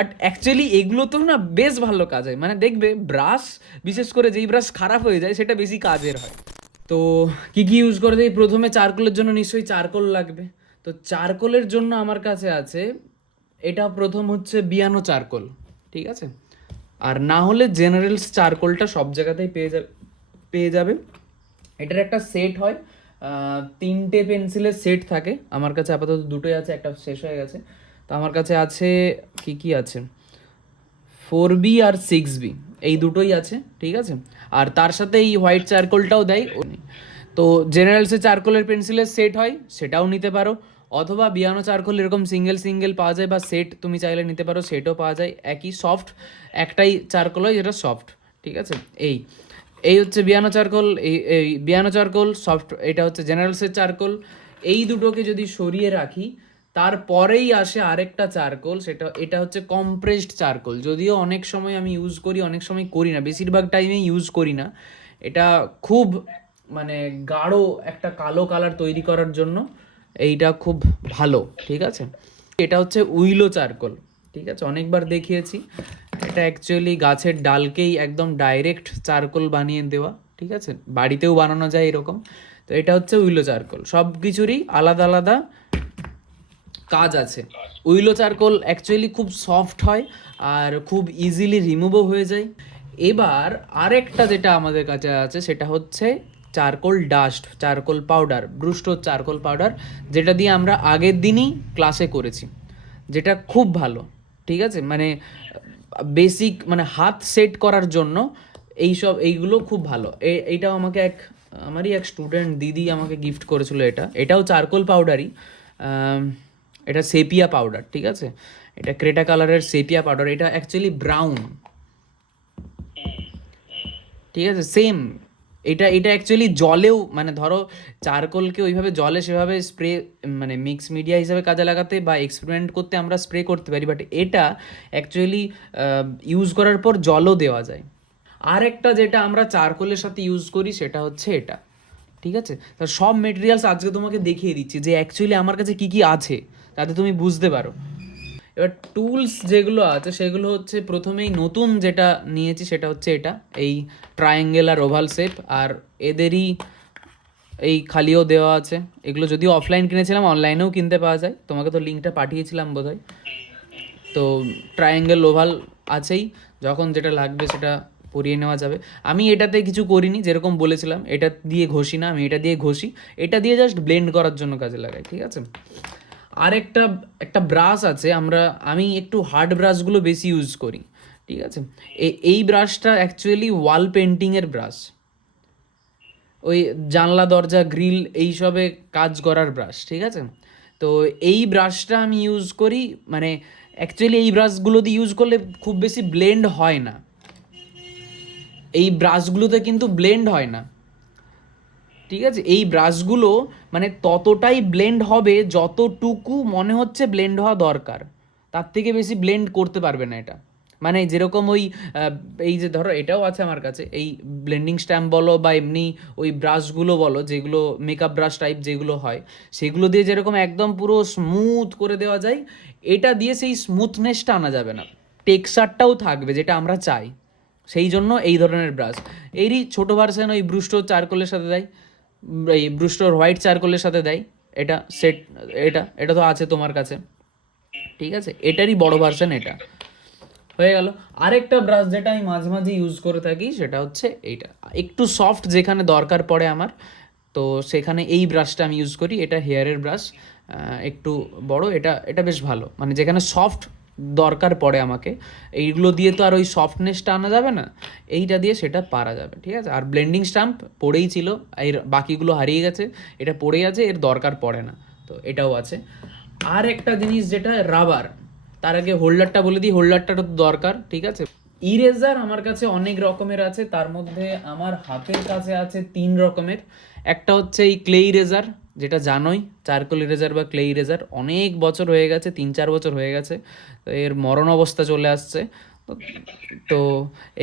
But actually এগুলো তো না বেশ ভালো কাজ হয়। মানে দেখবে ব্রাশ বিশেষ করে যেই ব্রাশ খারাপ হয়ে যায়, সেটা বেশি কাজের হয়। তো কি কি ইউজ করে দেয় প্রথমে চারকোলের জন্য নিশ্চয়ই চারকোল লাগবে। তো চারকোলের জন্য আমার কাছে আছে, এটা প্রথম হচ্ছে বিয়ানো চারকোল, ঠিক আছে? আর না হলে জেনারেলস চারকোলটা সব জায়গাতেই পেয়ে যাবে পেয়ে যাবে। এটার একটা সেট হয় তিনটে পেন্সিলের সেট থাকে। আমার কাছে আপাতত দুটোই আছে, একটা শেষ হয়ে গেছে। তো আমার কাছে আছে, কি কি আছে? ফোর বি আর সিক্স বি এই দুটোই আছে, ঠিক আছে? আর তার সাথে এই হোয়াইট চারকোলটাও দেয় তো জেনারেলসে চারকোলের পেন্সিলের সেট হয়, সেটাও নিতে পারো। অথবা বিয়ানো চারকোল এরকম সিঙ্গেল সিঙ্গেল পাওয়া যায় বা সেট তুমি চাইলে নিতে পারো সেটও পাওয়া যায়। একই সফট একটাই চারকোল হয়, যেটা সফট ঠিক আছে? এই এই হচ্ছে বিয়ানো চারকোল এই এই বিয়ানো চারকোল সফট এটা হচ্ছে জেনারেলসের চারকোল এই দুটোকে যদি সরিয়ে রাখি তারপরেই আসে আরেকটা চারকোল, সেটা, এটা হচ্ছে কম্প্রেসড চারকোল। যদিও অনেক সময় আমি ইউজ করি, অনেক সময় করি না। বেশিরভাগ টাইমে ইউজ করি না। এটা খুব মানে গাঢ় একটা কালো কালার তৈরি করার জন্য এইটা খুব ভালো, ঠিক আছে? এটা হচ্ছে উইলো চারকোল, ঠিক আছে? অনেকবার দেখিয়েছি। এটা অ্যাকচুয়ালি গাছের ডালকেই একদম ডাইরেক্ট চারকোল বানিয়ে দেওয়া, ঠিক আছে? বাড়িতেও বানানো যায় এরকম। তো এটা হচ্ছে উইলো চারকোল। সব কিছুরই আলাদা আলাদা কাজ আছে। উইলো চারকোল অ্যাকচুয়ালি খুব সফট হয় আর খুব ইজিলি রিমুভও হয়ে যায়। এবার আরেকটা যেটা আমাদের কাছে আছে সেটা হচ্ছে চারকোল ডাস্ট চারকোল পাউডার ব্রুস্টোর চারকোল পাউডার যেটা দিয়ে আমরা আগের দিনই ক্লাসে করেছি। যেটা খুব ভালো, ঠিক আছে? মানে বেসিক মানে হাত সেট করার জন্য এইসব, এইগুলো খুব ভালো। এইটাও আমাকে এক, আমারই এক স্টুডেন্ট দিদি আমাকে গিফট করেছিল এটা। এটাও চারকোল পাউডারই এটা সেপিয়া পাউডার ঠিক আছে? এটা ক্রেটা কালারের সেপিয়া পাউডার এটা অ্যাকচুয়ালি ব্রাউন ঠিক আছে? সেম এটা এটা অ্যাকচুয়ালি জলেও মানে ধরো চারকোলকে ওইভাবে জলে সেভাবে স্প্রে মানে মিক্স মিডিয়া হিসাবে কাজে লাগাতে বা এক্সপেরিমেন্ট করতে আমরা স্প্রে করতে পারি বাট এটা অ্যাকচুয়ালি ইউজ করার পর জলও দেওয়া যায়। আর একটা যেটা আমরা চারকোলের সাথে ইউজ করি, সেটা হচ্ছে এটা। ঠিক আছে? সব মেটেরিয়ালস আজকে তোমাকে দেখিয়ে দিচ্ছি যে অ্যাকচুয়ালি আমার কাছে কি কি আছে। যাতে তুমি বুঝতে পারো। এবার টুলস যেগুলো আছে, সেগুলো হচ্ছে প্রথমেই নতুন যেটা নিয়েছি সেটা হচ্ছে এটা, এই ট্রায়াঙ্গেল আর ওভাল শেপ আর এদেরই এই খালিও দেওয়া আছে। এগুলো যদি অফলাইন কিনেছিলাম অনলাইনেও কিনতে পাওয়া যায়। তোমাকে তো লিঙ্কটা পাঠিয়েছিলাম বোধহয়। তো ট্রায়াঙ্গেল ওভাল আছেই, যখন যেটা লাগবে সেটা পরিয়ে নেওয়া যাবে। আমি এটাতে কিছু করিনি, যেরকম বলেছিলাম, এটা দিয়ে ঘষি না, আমি এটা দিয়ে ঘষি। এটা দিয়ে জাস্ট ব্লেন্ড করার জন্য কাজে লাগাই, ঠিক আছে? আর একটা ব্রাশ আছে, আমরা, আমি একটু হার্ড ব্রাশগুলো বেশি ইউজ করি, ঠিক আছে? এই ব্রাশটা অ্যাকচুয়ালি ওয়াল পেন্টিংয়ের ব্রাশ ওই জানলা, দরজা গ্রিল এইসবে কাজ করার ব্রাশ ঠিক আছে? তো এই ব্রাশটা আমি ইউজ করি মানে অ্যাকচুয়ালি এই ব্রাশগুলো দিয়ে ইউজ করলে খুব বেশি ব্লেন্ড হয় না। এই ব্রাশগুলোতে কিন্তু ব্লেন্ড হয় না। ঠিক আছে? এই ব্রাশগুলো মানে ততটাই ব্লেন্ড হবে যতটুকু মনে হচ্ছে ব্লেন্ড হওয়া দরকার। তার থেকে বেশি ব্লেন্ড করতে পারবে না এটা। মানে যেরকম ওই এই যে ধরো এটাও আছে আমার কাছে, এই ব্লেন্ডিং স্ট্যাম্প বলো বা এমনি ওই ব্রাশগুলো বলো, যেগুলো মেকআপ ব্রাশ টাইপ যেগুলো হয়, সেগুলো দিয়ে যেরকম একদম পুরো স্মুথ করে দেওয়া যায়, এটা দিয়ে সেই স্মুথনেসটা আনা যাবে না। টেক্সারটাও থাকবে, যেটা আমরা চাই। সেই জন্য এই ধরনের ব্রাশ এরই ছোটো ভার্সন ওই ব্রুস্টো চারকোলের সাথে দেয়। এই ব্রুস্টোর হোয়াইট চারকোলের সাথে দেয়। এটা সেট এটা এটা তো আছে তোমার কাছে। ঠিক আছে? এটারই বড় ভার্সন এটা। হয়ে গেল। আরেকটা ব্রাশ যেটা আমি মাঝে মাঝে ইউজ করে থাকি, সেটা হচ্ছে এইটা। একটু সফট যেখানে দরকার পড়ে আমার, তো সেখানে এই ব্রাশটা আমি ইউজ করি। এটা হেয়ারের ব্রাশ একটু বড়। এটা এটা বেশ ভালো। মানে যেখানে সফট দরকার পড়ে আমাকে। এইগুলো দিয়ে তো আর ওই সফটনেসটা আনা যাবে না। এইটা দিয়ে সেটা পারা যাবে, ঠিক আছে? আর ব্লেন্ডিং স্টাম্প পড়েই ছিল, এর বাকিগুলো হারিয়ে গেছে, এটা পড়েই আছে, এর দরকার পড়ে না। তো এটাও আছে। আর একটা জিনিস যেটা রাবার তার আগে হোল্ডারটা বলে দিই হোল্ডারটা তো দরকার, ঠিক আছে? ইরেজার আমার কাছে অনেক রকমের আছে, তার মধ্যে আমার হাতের কাছে আছে তিন রকমের। একটা হচ্ছে এই ক্লে ইরেজার যেটা জানোই, চারকোল ইরেজার বা ক্লে ইরেজার অনেক বছর হয়ে গেছে, তিন চার বছর হয়ে গেছে, তো এর মরণ অবস্থা চলে আসছে। তো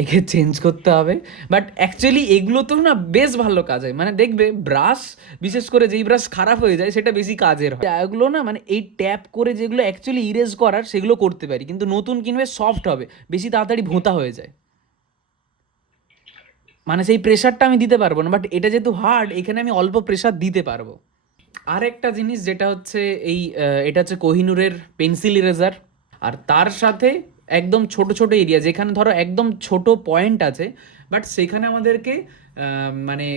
একে চেঞ্জ করতে হবে। বাট অ্যাকচুয়ালি এগুলো তো না বেশ ভালো কাজ হয়। মানে দেখবে ব্রাশ বিশেষ করে যেই ব্রাশ খারাপ হয়ে যায়, সেটা বেশি কাজের হয়। এগুলো না মানে এই ট্যাপ করে যেগুলো অ্যাকচুয়ালি ইরেজ করার, সেগুলো করতে পারি। কিন্তু নতুন কিনবে সফট হবে। বেশি তাড়াতাড়ি ভোঁতা হয়ে যায়। মানে সেই প্রেশারটা আমি দিতে পারব না। বাট এটা যেহেতু হার্ড এখানে আমি অল্প প্রেশার দিতে পারব। আর একটা জিনিস যেটা হচ্ছে এই এটা হচ্ছে কোহিনুরের পেন্সিল ইরেজার। আর তার সাথে একদম ছোট ছোট এরিয়া, যেখানে ধরো একদম ছোট পয়েন্ট আছে, বাট সেখানে আমাদেরকে মানে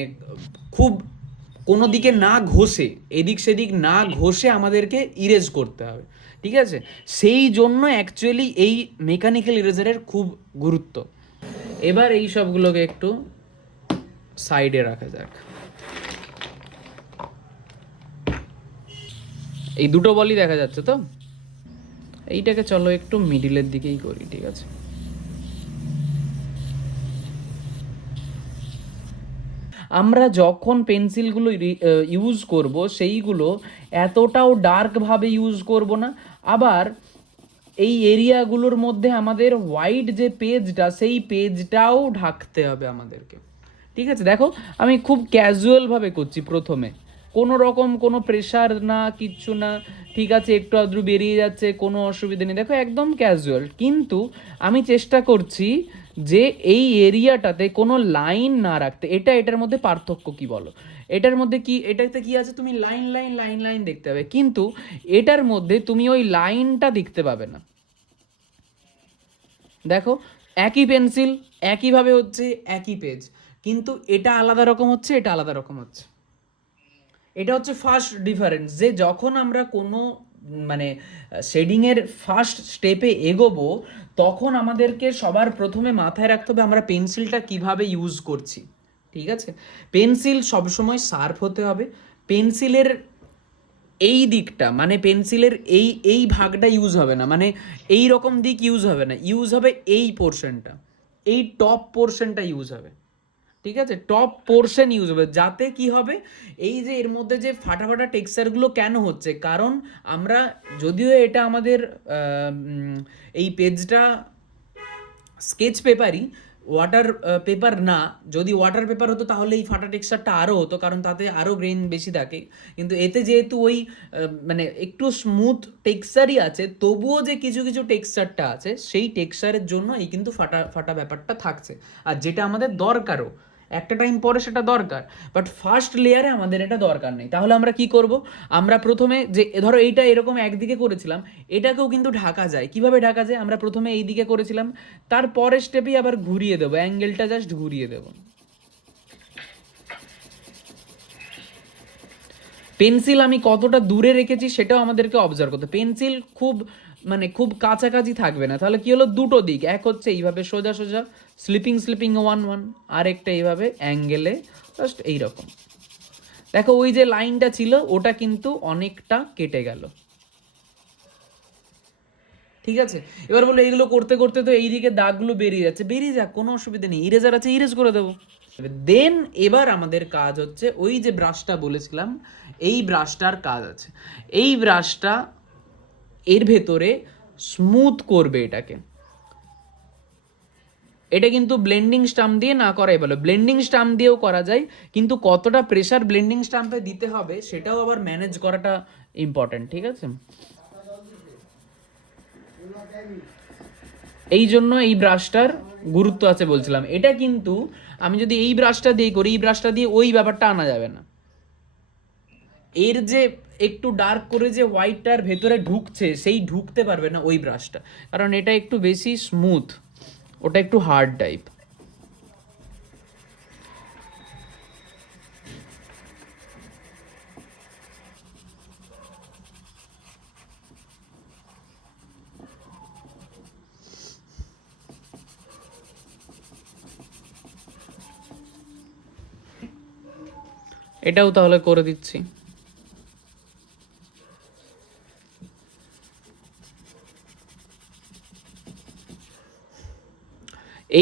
খুব কোনো দিকে না ঘষে, এদিক সেদিক না ঘষে আমাদেরকে ইরেজ করতে হবে, ঠিক আছে? সেই জন্য অ্যাকচুয়ালি এই মেকানিক্যাল ইরেজারের খুব গুরুত্ব। এবার এই সবগুলোকে একটু সাইডে রাখা যাক। এই দুটো বলই দেখা যাচ্ছে তো? এইটাকে চলো একটু মিডিলের দিকেই করি, ঠিক আছে? আমরা যখন পেন্সিলগুলো ইউজ করব, সেইগুলো এতটাও ডার্কভাবে ইউজ করব না। আবার এই এরিয়াগুলোর মধ্যে আমাদের হোয়াইট যে পেজটা সেই পেজটাও ঢাকতে হবে আমাদেরকে। ঠিক আছে? দেখো, আমি খুব ক্যাজুয়ালভাবে করছি প্রথমে। কোনো রকম কোনো প্রেশার না, কিচ্ছু না। ঠিক আছে, একটু আদ্রু বেরিয়ে যাচ্ছে, কোনো অসুবিধা নেই। দেখো, একদম ক্যাজুয়াল কিন্তু আমি চেষ্টা করছি যে এই এরিয়াটাতে কোনো লাইন না রাখতে। এটা, এটার মধ্যে পার্থক্য কি বলো? এটার মধ্যে কি, এটাতে কি আছে? তুমি লাইন লাইন লাইন লাইন দেখতে পাবে। কিন্তু এটার মধ্যে তুমি ওই লাইনটা দেখতে পাবে না। দেখো, একই পেন্সিল একইভাবে হচ্ছে, একই পেজ কিন্তু এটা আলাদা রকম হচ্ছে, এটা আলাদা রকম হচ্ছে। এটা হচ্ছে ফার্স্ট ডিফারেন্স যে যখন আমরা কোনো মানে শেডিংয়ের ফার্স্ট স্টেপে এগোবো, তখন আমাদেরকে সবার প্রথমে মাথায় রাখতে হবে আমরা পেন্সিলটা কীভাবে ইউজ করছি, ঠিক আছে? পেন্সিল সবসময় শার্প হতে হবে পেন্সিলের এই দিকটা মানে পেন্সিলের এই এই ভাগটা ইউজ হবে না মানে এই রকম দিক ইউজ হবে না ইউজ হবে এই পোর্শনটা এই টপ পোর্শনটা ইউজ হবে। ঠিক আছে? টপ পোর্শন ইউজ হবে। যাতে কি হবে? এই যে এর মধ্যে যে ফাটা ফাটা টেক্সচারগুলো কেন হচ্ছে? কারণ আমরা যদিও এটা আমাদের এই পেজটা স্কেচ পেপারই ওয়াটার পেপার না, যদি ওয়াটার পেপার হতো তাহলে এই ফাটা টেক্সচারটা আরও হতো, কারণ তাতে আরও গ্রেন বেশি থাকে। কিন্তু এতে যেহেতু ওই মানে একটু স্মুথ টেক্সচারই আছে, তবুও যে কিছু কিছু টেক্সচারটা আছে, সেই টেক্সচারের জন্য এই কিন্তু ফাটা ফাটা ব্যাপারটা থাকছে। আর যেটা আমাদের দরকারও একটা টাইম পরে সেটা দরকার। বাট ফার্স্ট লেয়ারে আমাদের এটা দরকার নেই। তাহলে আমরা কি করব? আমরা প্রথমে যে, ধরো এইটা এরকম একদিকে করেছিলাম, এটাকেও কিন্তু ঢাকা যায়। কীভাবে ঢাকা যায়? আমরা প্রথমে এই দিকে করেছিলাম। তার পরের স্টেপেই আবার ঘুরিয়ে দেবো। অ্যাঙ্গেলটা জাস্ট ঘুরিয়ে দেবো। পেন্সিল আমি কতটা দূরে রেখেছি সেটাও আমাদেরকে অবজার্ভ করতে পেন্সিল খুব মানে খুব কাছাকাছি থাকবে না। তাহলে কি হলো? দুটো দিক। এক হচ্ছে এইভাবে সোজা সোজা স্লিপিং স্লিপিং ওয়ান ওয়ান আর একটা এইভাবে অ্যাঙ্গেলে জাস্ট এইরকম। দেখো, ওই যে লাইনটা ছিল, ওটা কিন্তু অনেকটা কেটে গেল। ঠিক আছে? এবার বলো, এইগুলো করতে করতে তো এইদিকে দাগগুলো বেরিয়ে যাচ্ছে। বেরিয়ে যাক, কোনো অসুবিধা নেই। ইরেজার আছে ইরেজ করে দেবো। দেন এবার আমাদের কাজ হচ্ছে, ওই যে ব্রাশটা বলেছিলাম, এই ব্রাশটার কাজ আছে। এই ব্রাশটা এর ভেতরে স্মুথ করবে এটাকে। এটা কিন্তু ব্লেন্ডিং স্টাম্প দিয়ে না করাই ভালো। ব্লেন্ডিং স্টাম্প দিয়েও করা যায়, কিন্তু কতটা প্রেশার ব্লেন্ডিং স্টাম্পে দিতে হবে সেটাও আবার ম্যানেজ করাটা ইম্পর্ট্যান্ট ঠিক আছে? এই জন্য এই ব্রাশটার গুরুত্ব আছে বলছিলাম। এটা কিন্তু আমি যদি এই ব্রাশটা দিয়ে করি, এই ব্রাশটা দিয়ে ওই ব্যাপারটা আনা যাবে না। এর যে একটু ডার্ক করে যে হোয়াইটটার ভেতরে ঢুকছে, সেই ঢুকতে পারবে না ওই ব্রাশটা কারণ এটা একটু বেশি স্মুথ ওটা একটু হার্ড টাইপ এটাও তাহলে করে দিচ্ছি।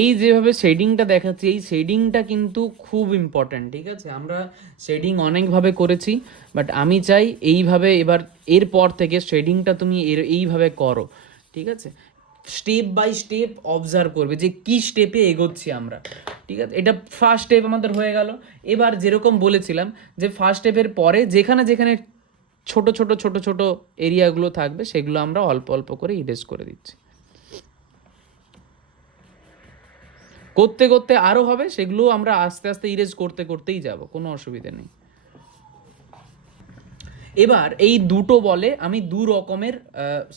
এই যেভাবে শেডিংটা দেখাচ্ছি, এই শেডিংটা কিন্তু খুব ইম্পর্ট্যান্ট ঠিক আছে? আমরা শেডিং অনেকভাবে করেছি বাট আমি চাই এইভাবে এবার এরপর থেকে শেডিংটা তুমি এর এইভাবে করো, ঠিক আছে? স্টেপ বাই স্টেপ অবজার্ভ করবে যে কি স্টেপে এগোচ্ছি আমরা, ঠিক আছে? এটা ফার্স্ট স্টেপ আমাদের হয়ে গেল। এবার যেরকম বলেছিলাম যে ফার্স্ট স্টেপের পরে যেখানে যেখানে ছোট ছোট ছোট ছোট এরিয়াগুলো থাকবে, সেগুলো আমরা অল্প অল্প করে ইরেজ করে দিচ্ছি। করতে করতে আরও হবে, সেগুলো আমরা আস্তে আস্তে ইরেজ করতে করতেই যাব, কোনো অসুবিধা নেই। এবার এই দুটো বলে আমি দু রকমের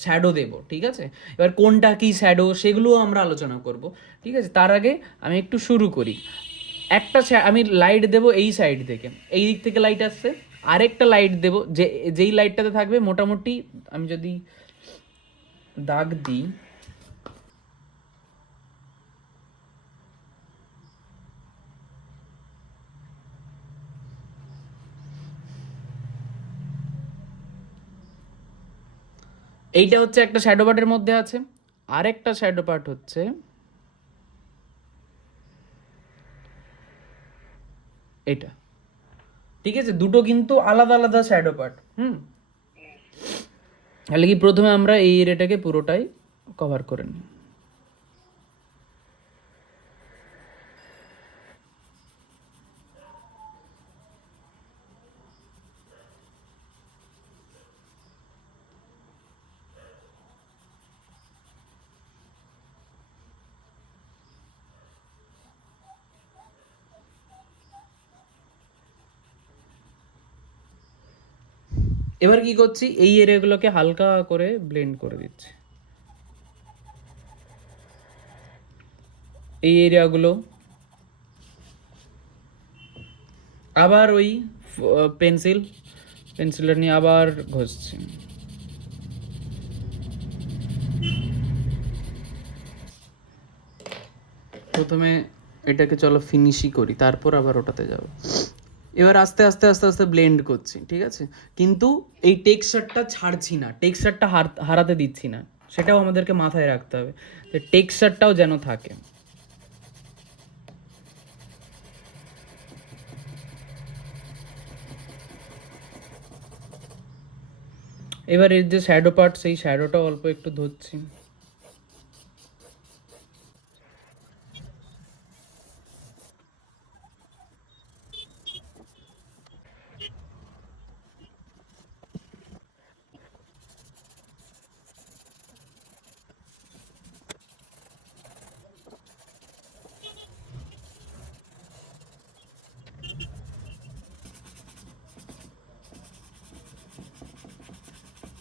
শ্যাডো দেব, ঠিক আছে? এবার কোনটা কি শ্যাডো সেগুলোও আমরা আলোচনা করব, ঠিক আছে? তার আগে আমি একটু শুরু করি। একটা আমি লাইট দেব এই সাইড থেকে, এই দিক থেকে লাইট আসছে। আরেকটা লাইট দেব, যে, যেই লাইটটাতে থাকবে, মোটামুটি আমি যদি দাগ দিই এইটা হচ্ছে একটা শ্যাডো পার্টের মধ্যে আছে। আরেকটা শ্যাডো পার্ট হচ্ছে এটা। ঠিক আছে? দুটো কিন্তু আলাদা আলাদা শ্যাডো পার্ট হুম? তাহলে কি প্রথমে আমরা এই এরিয়াটাকে পুরোটাই কভার করে নিই। এবার কি করছি? এই এরিয়াগুলোকে হালকা করে ব্লেন্ড করে দিচ্ছি। এই এরিয়াগুলো আবার ওই পেন্সিল পেন্সিলটা নিয়ে আবার ঘষছি। প্রথমে এটাকে চলো ফিনিশই করি, তারপর আবার ওটাতে যাব। এবার আস্তে আস্তে আস্তে আস্তে ব্লেন্ড করছি, ঠিক আছে? কিন্তু এই টেক্সচারটা ছাড়ছি না টেক্সচারটা হারাতে দিচ্ছি না, সেটাও আমাদেরকে মাথায় রাখতে হবে। যে টেক্সচারটাও যেন থাকে। এবার এর যে শ্যাডো পার্ট সেই শ্যাডোটাও অল্প একটু ধরছি।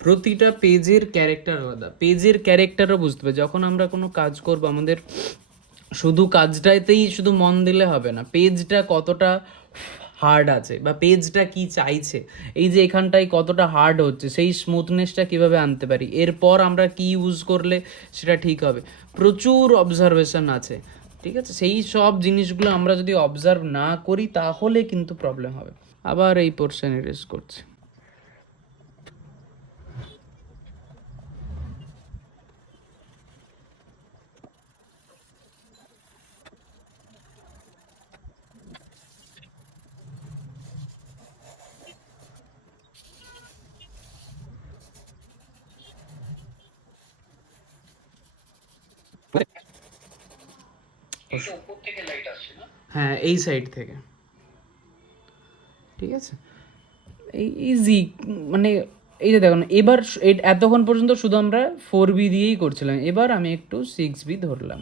প্রতিটা পেজের ক্যারেক্টার আলাদা। পেজের ক্যারেক্টারও বুঝতে হবে। যখন আমরা কোনো কাজ করব, আমাদের শুধু কাজটাতেই শুধু মন দিলে হবে না। পেজটা কতটা হার্ড আছে বা পেজটা কি চাইছে? এই যে এখানটায় কতটা হার্ড হচ্ছে, সেই স্মুথনেসটা কীভাবে আনতে পারি? এরপর আমরা কি ইউজ করলে সেটা ঠিক হবে? প্রচুর অবজারভেশন আছে, ঠিক আছে? সেই সব জিনিসগুলো আমরা যদি অবজার্ভ না করি, তাহলে কিন্তু প্রবলেম হবে। আবার এই পোর্শন এরেজ করছি। হ্যাঁ এই সাইড থেকে। ঠিক আছে? এই ইজি মানে এই যে দেখুন এবার এতক্ষণ পর্যন্ত শুধু আমরা ফোর বি দিয়েই করছিলাম। এবার আমি একটু সিক্স বি ধরলাম।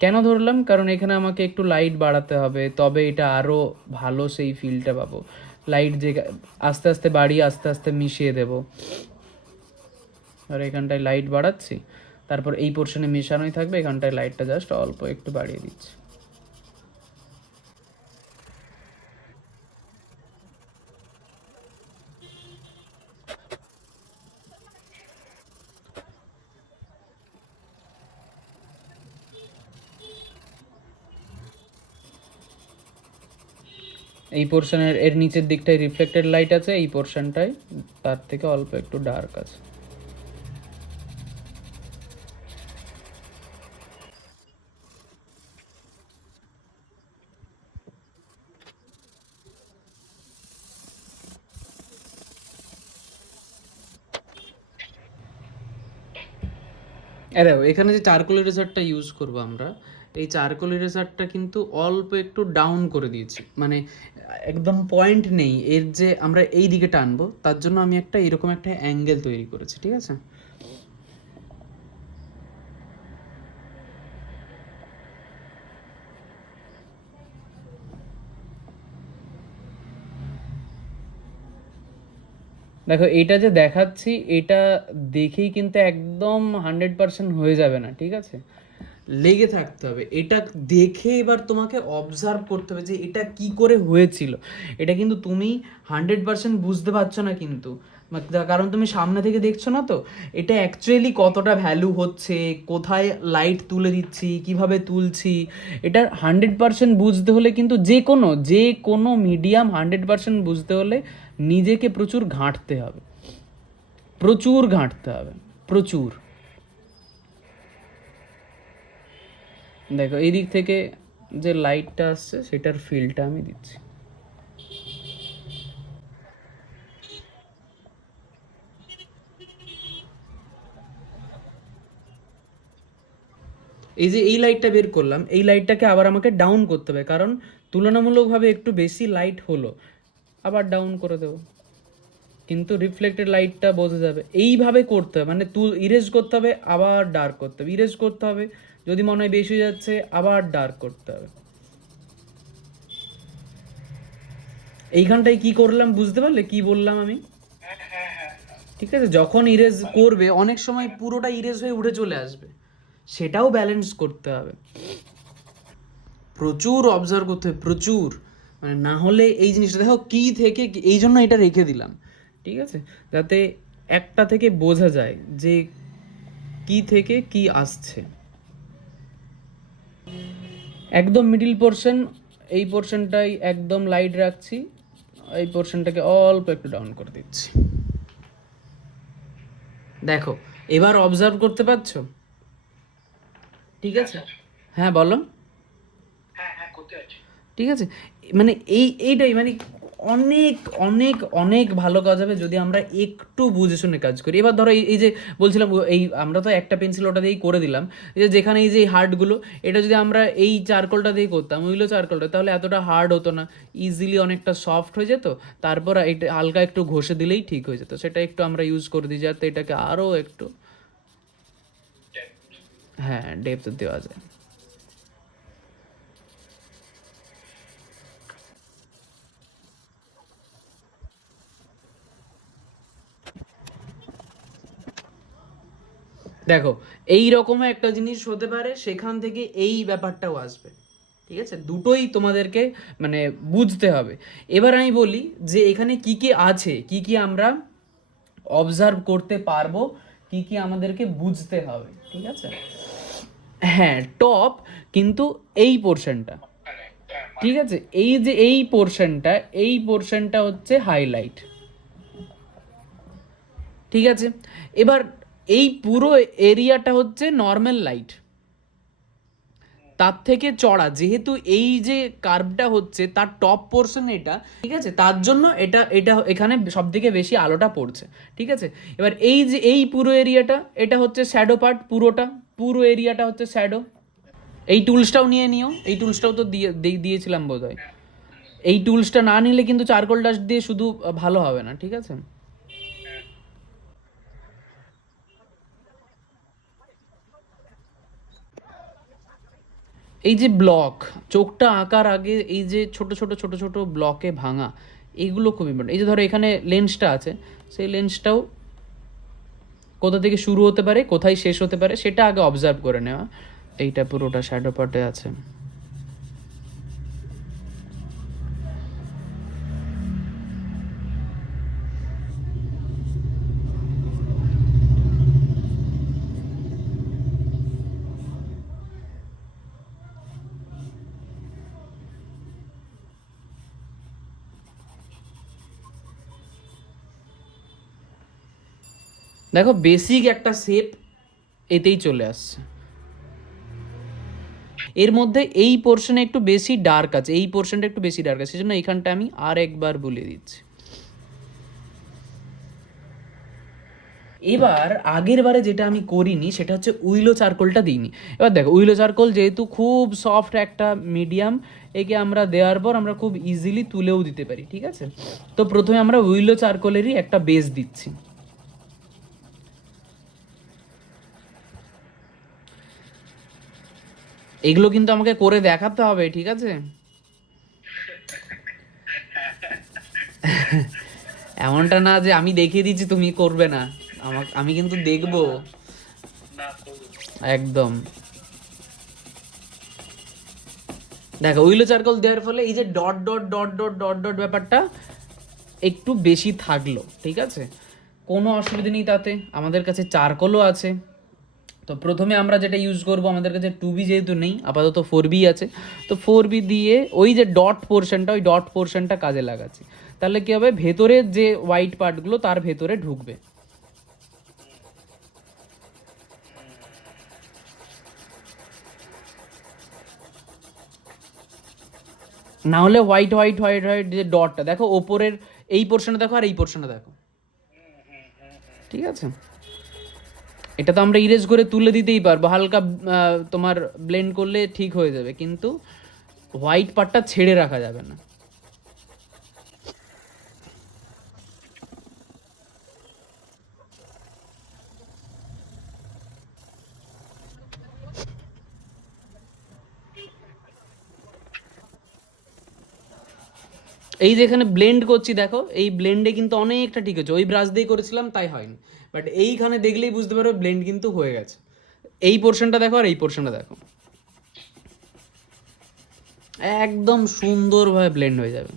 কেন ধরলাম? কারণ এখানে আমাকে একটু লাইট বাড়াতে হবে তবে এটা আরও ভালো সেই ফিলটা পাবো। লাইট যে আস্তে আস্তে বাড়িয়ে আস্তে আস্তে মিশিয়ে দেবো। আর এখানটায় লাইট বাড়াচ্ছি। তারপর এই পোর্শনে মেশানোই থাকবে, এখানটায় লাইটটা জাস্ট অল্প একটু বাড়িয়ে দিচ্ছি। এই পোর্শনের এর নিচের দিকটায় রিফ্লেক্টেড লাইট আছে, এই পোর্শনটায় তার থেকে অল্প একটু ডার্ক আছে। দেখো, এখানে যে চারকোল ইরেজারটা ইউজ করব আমরা, এই চারকোল ইরেজারটা কিন্তু অল্প একটু ডাউন করে দিয়েছি। মানে একদম পয়েন্ট নেই, এর যে আমরা এই দিকে টানবো, তার জন্য আমি একটা এরকম একটা অ্যাঙ্গেল তৈরি করেছি, ঠিক আছে? দেখো এটা যে দেখাচ্ছি, এটা দেখেই কিন্তু একদম হান্ড্রেড পার্সেন্ট হয়ে যাবে না, ঠিক আছে? লেগে থাকতে হবে। এটা দেখে এবার তোমাকে অবজার্ভ করতে হবে যে এটা কি করে হয়েছিল। এটা কিন্তু তুমি হান্ড্রেড পার্সেন্ট বুঝতে পারছ না কিন্তু। কারণ তুমি সামনে থেকে দেখছ না তো? এটা অ্যাকচুয়ালি কতটা ভ্যালু হচ্ছে, কোথায় লাইট তুলে দিচ্ছি, কীভাবে তুলছি? এটা হান্ড্রেড পার্সেন্ট বুঝতে হলে কিন্তু যে কোনো যে কোনো মিডিয়াম হান্ড্রেড পার্সেন্ট বুঝতে হলে নিজেকে প্রচুর ঘাঁটতে হবে। প্রচুর ঘাঁটতে হবে। প্রচুর। দেখো এই দিক থেকে যে লাইটটা আসছে, সেটার ফিলটা আমি দিচ্ছি। এই যে এই লাইটটা বের করলাম, এই লাইটটাকে আবার আমাকে ডাউন করতে হবে, কারণ তুলনামূলকভাবে একটু বেশি লাইট হলো। আবার ডাউন করে দেবো। কিন্তু রিফ্লেক্টেড লাইটটা বোঝা যাবে। এইভাবে করতে হবে। মানে তুল ইরেজ করতে হবে, আবার ডার্ক করতে হবে। ইরেজ করতে হবে, যদি মনে হয় বেশি যাচ্ছে, আবার ডার্ক করতে হবে। এইখানটায় কি করলাম বুঝতে পারলে? কি বললাম আমি? ঠিক আছে? যখন ইরেজ করবে, অনেক সময় পুরোটা ইরেজ হয়ে উঠে চলে আসবে। সেটাও ব্যালেন্স করতে হবে। প্রচুর অবজার্ভ করতে হবে। প্রচুর। মানে না হলে এই জিনিসটা দেখো কি থেকে এই জন্য এটা রেখে দিলাম। ঠিক আছে? যাতে একটা থেকে বোঝা যায় যে কি থেকে কি আসছে। একদম মিডিল পোর্শন এই পোর্শনটাই একদম লাইট রাখছি। এই পোর্শনটাকে অল্প একটু ডাউন করে দিচ্ছি। দেখো এবার অবজার্ভ করতে পারছ? ঠিক আছে? হ্যাঁ বলো। হ্যাঁ হ্যাঁ ঠিক আছে? মানে এই এইটাই মানে অনেক অনেক অনেক ভালো কাজ হবে যদি আমরা একটু বুঝে শুনে কাজ করি। এবার ধরো এই এই যে বলছিলাম এই আমরা তো একটা পেন্সিল ওটা দিয়েই করে দিলাম। এই যে যেখানে এই যে হার্ডগুলো এটা যদি আমরা এই চারকোলটা দিয়ে করতাম ওইগুলো চারকোলটা তাহলে এতটা হার্ড হতো না। ইজিলি অনেকটা সফট হয়ে যেত তারপর এটা হালকা একটু ঘষে দিলেই ঠিক হয়ে যেত। সেটা একটু আমরা ইউজ করে দিই যাতে এটাকে আরও একটু হ্যাঁ ডেপথ দেওয়া যায়। দেখো, এই রকম একটা জিনিস হতে পারে, সেখান থেকে এই ব্যাপারটাও আসবে। ঠিক আছে? দুটোই তোমাদেরকে মানে বুঝতে হবে। এবার আমি বলি যে, এখানে কি কি আছে, কি কি আমরা অবজার্ভ করতে পারব, কি কি আমাদেরকে বুঝতে হবে। ঠিক আছে? হ্যাঁ টপ কিন্তু এই পোর্শনটা ঠিক আছে? এই যে এই পোর্শনটা এই পোর্শনটা হচ্ছে হাইলাইট ঠিক আছে? এবার এই পুরো এরিয়াটা হচ্ছে নর্মাল লাইট তার থেকে চড়া, যেহেতু এই যে কার্ভটা হচ্ছে, তার টপ পোর্শন এটা, ঠিক আছে? তার জন্য এটা এটা এখানে সব থেকে বেশি আলোটা পড়ছে, ঠিক আছে? এবার এই যে, এই পুরো এরিয়াটা, এটা হচ্ছে শ্যাডো পার্ট পুরোটা, পুরো এরিয়াটা হচ্ছে শ্যাডো এই টুলসটাও নিয়ে নিও, এই টুলসটাও তো দিয়ে, দিয়ে- দিয়েছিলাম বোধ হয় এই টুলসটা না নিলে কিন্তু চারকোল ডাস্ট দিয়ে শুধু ভালো হবে না, ঠিক আছে? এই যে ব্লক চোখটা আঁকার আগে এই যে ছোট ছোট ছোট ছোট ব্লকে ভাঙা, এগুলো খুব ইম্পর্টেন্ট এই যে ধরো এখানে লেন্সটা আছে, সেই লেন্সটাও কোথা থেকে শুরু হতে পারে, কোথায় শেষ হতে পারে, সেটা আগে অবজার্ভ করে নেওয়া। এইটা পুরোটা শ্যাডো পার্টে আছে। দেখো বেসিক একটা শেপ এতেই চলে আসছে। এর মধ্যে এই পোর্শনে একটু বেশি ডার্ক আছে, এই পোর্শনটা একটু বেশি ডার্ক আছে, সেজন্য এখানটা আমি আর একবার বলে দিচ্ছি। এবার আগের বারে যেটা আমি করিনি, সেটা হচ্ছে উইলো চারকোলটা দিইনি। এবার দেখো, উইলো চারকোল যেহেতু খুব সফট একটা মিডিয়াম একে আমরা দেওয়ার পর আমরা খুব ইজিলি তুলেও দিতে পারি, ঠিক আছে? তো প্রথমে আমরা উইলো চারকোলেরই একটা বেস দিচ্ছি। এগুলো কিন্তু আমাকে করে দেখাতে হবে, ঠিক আছে? এমনটা না যে আমি দেখিয়ে দিচ্ছি, তুমি করবে না। আমাকে, আমি কিন্তু দেখব। একদম। দেখো উইলো চারকোল দেওয়ার ফলে এই যে dot dot dot dot dot dot ব্যাপারটা একটু বেশি থাকল, ঠিক আছে? কোনো অসুবিধা নেই তাতে। আমাদের কাছে চারকোলও আছে। তো প্রথমে আমরা যেটা ইউজ করব আমাদের কাছে টু বি যেহেতু নেই, আপাতত ফোর বি আছে। তো ফোর বি দিয়ে ওই যে ডট পোর্শনটা ওই ডট পোর্শনটা কাজে লাগাচ্ছি। তাহলে কী হবে? ভেতরের যে হোয়াইট পার্টগুলো তার ভেতরে ঢুকবে। না হলে হোয়াইট হোয়াইট হোয়াইট হোয়াইট যে ডটটা দেখো ওপরের এই পোর্শনটা দেখো আর এই পোর্শনটা দেখো। ঠিক আছে? এটা তো আমরা ইরেজ করে তুলে দিতেই পারব। হালকা তোমার ব্লেন্ড করলে ঠিক হয়ে যাবে। কিন্তু হোয়াইট পার্টটা ছেড়ে রাখা যাবে না। এই যে এখানে ব্লেন্ড করছি, দেখো, এই ব্লেন্ডে কিন্তু অনেকটা ঠিক হয়েছে। ওই ব্রাশ দিয়ে করেছিলাম, তাই হয়নি। বাট এইখানে দেখলেই বুঝতে পারবে ব্লেন্ড কিন্তু হয়ে গেছে। এই পোর্শনটা দেখো আর এই পোর্শনটা দেখো। একদম সুন্দরভাবে ব্লেন্ড হয়ে যাবে।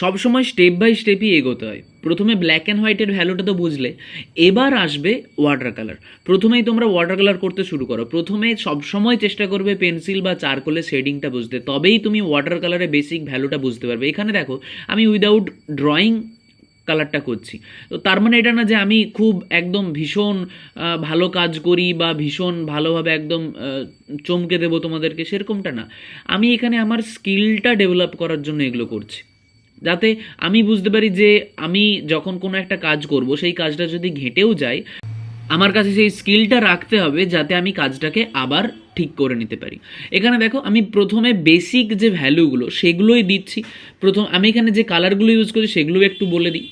সবসময় স্টেপ বাই স্টেপই এগোতে হয়। প্রথমে ব্ল্যাক অ্যান্ড হোয়াইটের ভ্যালুটা তো বুঝলে, এবার আসবে ওয়াটার কালার প্রথমেই তোমরা ওয়াটার কালার করতে শুরু করো। প্রথমে সবসময় চেষ্টা করবে পেন্সিল বা চারকোলের শেডিংটা বুঝতে। তবেই তুমি ওয়াটার কালারের বেসিক ভ্যালুটা বুঝতে পারবে। এখানে দেখো, আমি উইদাউট ড্রয়িং কালারটা করছি। তো তার মানে এটা না যে আমি খুব একদম ভীষণ ভালো কাজ করি বা ভীষণ ভালোভাবে একদম চমকে দেবো তোমাদেরকে, সেরকমটা না। আমি এখানে আমার স্কিলটা ডেভেলপ করার জন্য এগুলো করছি। যাতে আমি বুঝতে পারি যে আমি যখন কোনো একটা কাজ করব, সেই কাজটা যদি ঘেঁটেও যায়, আমার কাছে সেই স্কিলটা রাখতে হবে যাতে আমি কাজটাকে আবার ঠিক করে নিতে পারি। এখানে দেখো, আমি প্রথমে বেসিক যে ভ্যালুগুলো সেগুলোই দিচ্ছি। প্রথম, আমি এখানে যে কালারগুলো ইউজ করি, সেগুলো একটু বলে দিই।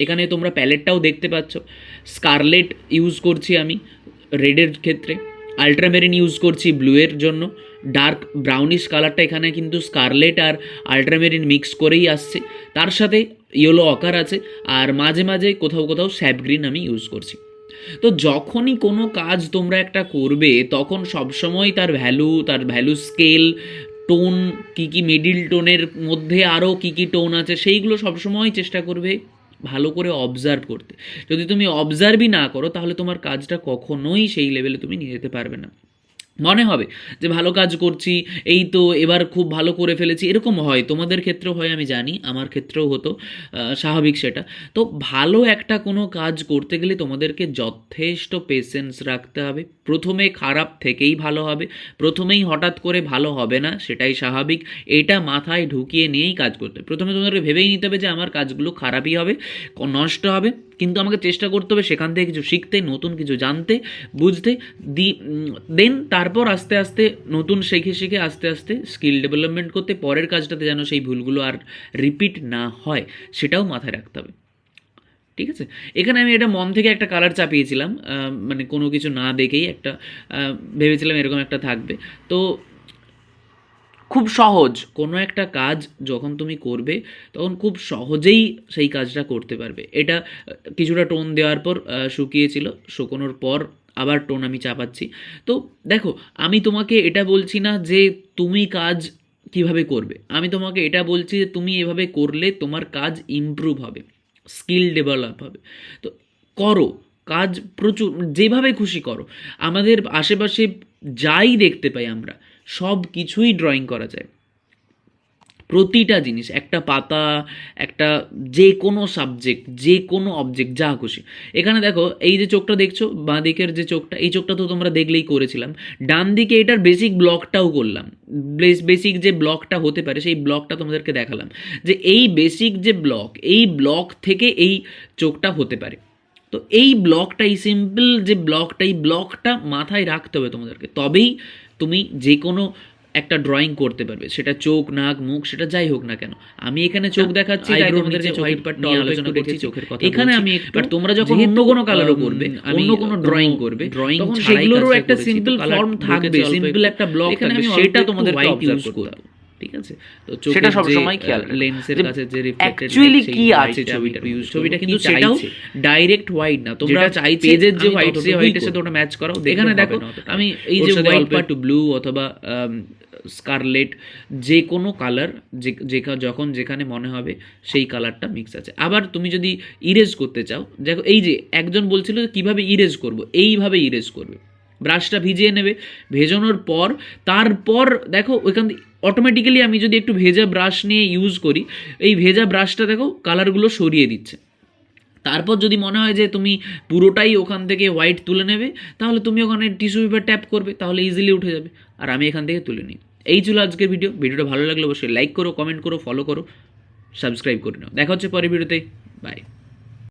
এখানে তোমরা প্যালেটটাও দেখতে পাচ্ছ। স্কারলেট ইউজ করছি আমি রেডের ক্ষেত্রে। আলট্রামেরিন ইউজ করছি ব্লুয়ের জন্য। ডার্ক ব্রাউনিশ কালারটা এখানে কিন্তু স্কারলেট আর আলট্রামেরিন মিক্স করেই আসছে। তার সাথে ইয়েলো অকার আছে আর মাঝে মাঝে কোথাও কোথাও স্যাপ গ্রিন আমি ইউজ করছি। তো যখনই কোনো কাজ তোমরা একটা করবে, তখন সবসময় তার ভ্যালু তার ভ্যালু স্কেল, টোন, কী কী মিডিল টোনের মধ্যে আরও কী কী টোন আছে, সেইগুলো সবসময় চেষ্টা করবে ভালো করে অবজার্ভ করতে। যদি তুমি অবজার্ভই না করো, তাহলে তোমার কাজটা কখনোই সেই লেভেলে তুমি নিয়ে যেতে পারবে না। মনে হবে যে ভালো কাজ করছি, এই তো এবার খুব ভালো করে ফেলেছি, এরকম হয়। তোমাদের ক্ষেত্রেও হয়, আমি জানি, আমার ক্ষেত্রেও হতো স্বাভাবিক সেটা। তো ভালো একটা কোনো কাজ করতে গেলে তোমাদেরকে যথেষ্ট পেশেন্স রাখতে হবে। প্রথমে খারাপ থেকেই ভালো হবে, প্রথমেই হঠাৎ করে ভালো হবে না, সেটাই স্বাভাবিক। এটা মাথায় ঢুকিয়ে নিয়েই কাজ করতে প্রথমে তোমাদেরকে ভেবেই নিতে হবে যে আমার কাজগুলো খারাপই হবে নষ্ট হবে। কিন্তু আমাকে চেষ্টা করতে হবে সেখান থেকে কিছু শিখতে, নতুন কিছু জানতে, বুঝতে, দি দেন তারপর আস্তে আস্তে নতুন শিখে শিখে আস্তে আস্তে স্কিল ডেভেলপমেন্ট করতে, পরের কাজটাতে যেন সেই ভুলগুলো আর রিপিট না হয়, সেটাও মাথায় রাখতে হবে। ঠিক আছে? এখানে আমি এটা মন থেকে একটা কালার চাপিয়েছিলাম মানে কোনো কিছু না দেখেই একটা ভেবেছিলাম এরকম একটা থাকবে। তো খুব সহজ। কোনো একটা কাজ যখন তুমি করবে, তখন খুব সহজেই সেই কাজটা করতে পারবে। এটা কিছুটা টোন দেওয়ার পর শুকিয়েছিল, শুকোনোর পর আবার টোন আমি চাপাচ্ছি। তো দেখো, আমি তোমাকে এটা বলছি না যে তুমি কাজ কীভাবে করবে। আমি তোমাকে এটা বলছি যে তুমি এভাবে করলে তোমার কাজ ইমপ্রুভ হবে স্কিল ডেভেলপ হবে। তো করো, কাজ প্রচুর, যেভাবে খুশি করো। আমাদের আশেপাশে যাই দেখতে পাই আমরা সব কিছুই ড্রয়িং করা যায়। প্রতিটা জিনিস, একটা পাতা, একটা যে কোনো সাবজেক্ট যে কোনো অবজেক্ট যা খুশি। এখানে দেখো, এই যে চোখটা দেখছ বাঁ দিকের যে চোখটা, এই চোখটা তো তোমরা দেখলেই করেছিলাম। ডান দিকে এটার বেসিক ব্লকটাও করলাম। বেসিক যে ব্লকটা হতে পারে, সেই ব্লকটা তোমাদেরকে দেখালাম। যে এই বেসিক যে ব্লক এই ব্লক থেকে এই চোখটা হতে পারে। তো এই ব্লকটা এই সিম্পল যে ব্লকটা এই ব্লকটা মাথায় রাখতে হবে তোমাদেরকে। তবেই তুমি যে কোনো একটা ড্রয়িং করতে পারবে। সেটা চোখ নাক মুখ সেটা যাই হোক না কেন। আমি এখানে চোখ দেখাচ্ছি তাই তোমাদেরকে হোয়াইট পার্ট নিয়ে নিয়ে আলোচনা আলোচনা করছি, করছি চোখের কথা এখানে আমি তোমরা যখন অন্য কোনো কালারও করবে অন্য কোনো ড্রয়িং করবে ড্রয়িং সেগুলোরও একটা সিম্পল ফর্ম থাকবে সিম্পল একটা। ব্লক থাকবে সেটা তোমাদের হোয়াইট ইউজ করতে। হবে। ঠিক আছে? তো সেটা চোখের যে সবসময় খেয়াল। লেন্সের কাছে যে রিফ্লেক্টেড কি আছে ছবিটা ইউজ ছবিটা কিন্তু সেটাও। ডাইরেক্ট হোয়াইট না। তোমরা চাইছে পেজের যে হোয়াইট ততটুকুই হোয়াইটের সাথে ওটা ম্যাচ করাও এখানে দেখো আমি এই যে হোয়াইট পার্ট ব্লু অথবা স্কারলেট যে কোনো কালার যে যখন যেখানে মনে হবে সেই কালারটা মিক্স আছে। আবার তুমি যদি ইরেজ করতে চাও দেখো এই যে একজন বলছিল কীভাবে ইরেজ করব এইভাবে ইরেজ করবে। ব্রাশটা ভিজিয়ে নেবে, ভেজানোর পর, তারপর দেখো ওইখান অটোমেটিক্যালি আমি যদি একটু ভেজা ব্রাশ নিয়ে ইউজ করি, এই ভেজা ব্রাশটা দেখো কালারগুলো সরিয়ে দিচ্ছে। তারপর যদি মনে হয় যে তুমি পুরোটাই ওখান থেকে হোয়াইট তুলে নেবে, তাহলে তুমি ওখানে টিস্যু পেপার ট্যাপ করবে, তাহলে ইজিলি উঠে যাবে। আর আমি এখান থেকে তুলে নিই। এই ছিল আজকের ভিডিও ভিডিওটা ভালো লাগলে অবশ্যই লাইক করো কমেন্ট করো ফলো করো সাবস্ক্রাইব করে নাও। দেখা হচ্ছে পরের ভিডিওতে বাই